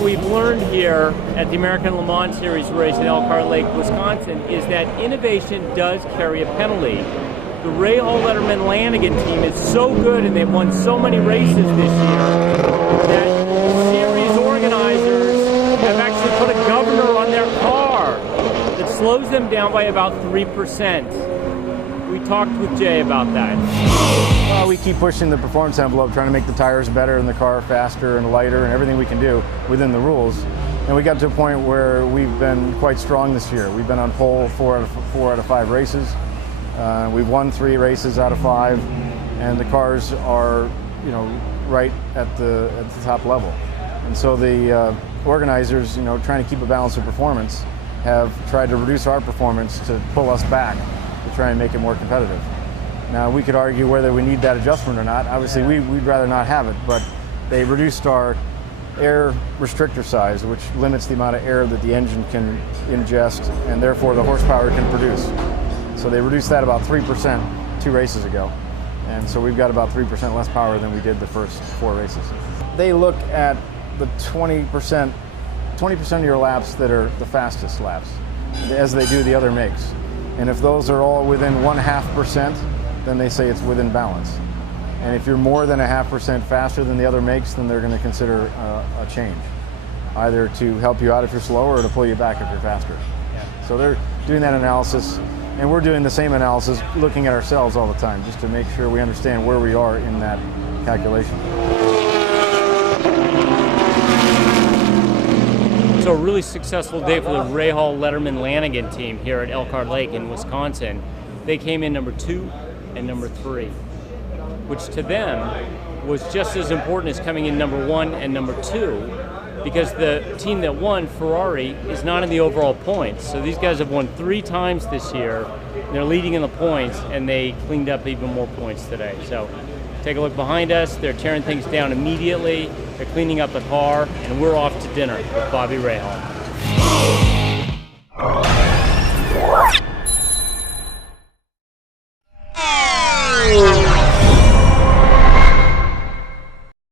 what we've learned here at the American Le Mans Series race in Elkhart Lake, Wisconsin, is that innovation does carry a penalty. The Ray Hall Letterman Lanigan team is so good and they've won so many races this year that series organizers have actually put a governor on their car that slows them down by about 3%. We talked with Jay about that. Well, we keep pushing the performance envelope, trying to make the tires better and the car faster and lighter and everything we can do within the rules. And we got to a point where we've been quite strong this year. We've been on pole four out of 5 races. We've won 3 races out of 5, and the cars are, right at the top level. And so the organizers, trying to keep a balance of performance, have tried to reduce our performance to pull us back to try and make it more competitive. Now, we could argue whether we need that adjustment or not. Obviously, we'd rather not have it, but they reduced our air restrictor size, which limits the amount of air that the engine can ingest, and therefore the horsepower it can produce. So they reduced that about 3% 2 races ago. And so we've got about 3% less power than we did the first 4 races. They look at the 20% of your laps that are the fastest laps, as they do the other makes. And if those are all within 0.5%, then they say it's within balance. And if you're more than 0.5% faster than the other makes, then they're going to consider a change, either to help you out if you're slower or to pull you back if you're faster. Yeah. So they're doing that analysis, and we're doing the same analysis, looking at ourselves all the time, just to make sure we understand where we are in that calculation. So a really successful day for the Ray Hall Letterman Lanigan team here at Elkhart Lake in Wisconsin. They came in number 2 and number 3, which to them was just as important as coming in number 1 and number 2, because the team that won, Ferrari, is not in the overall points. So these guys have won 3 times this year. They're leading in the points, and they cleaned up even more points today. So take a look behind us. They're tearing things down immediately. They're cleaning up the car, and we're off to dinner with Bobby Rahal.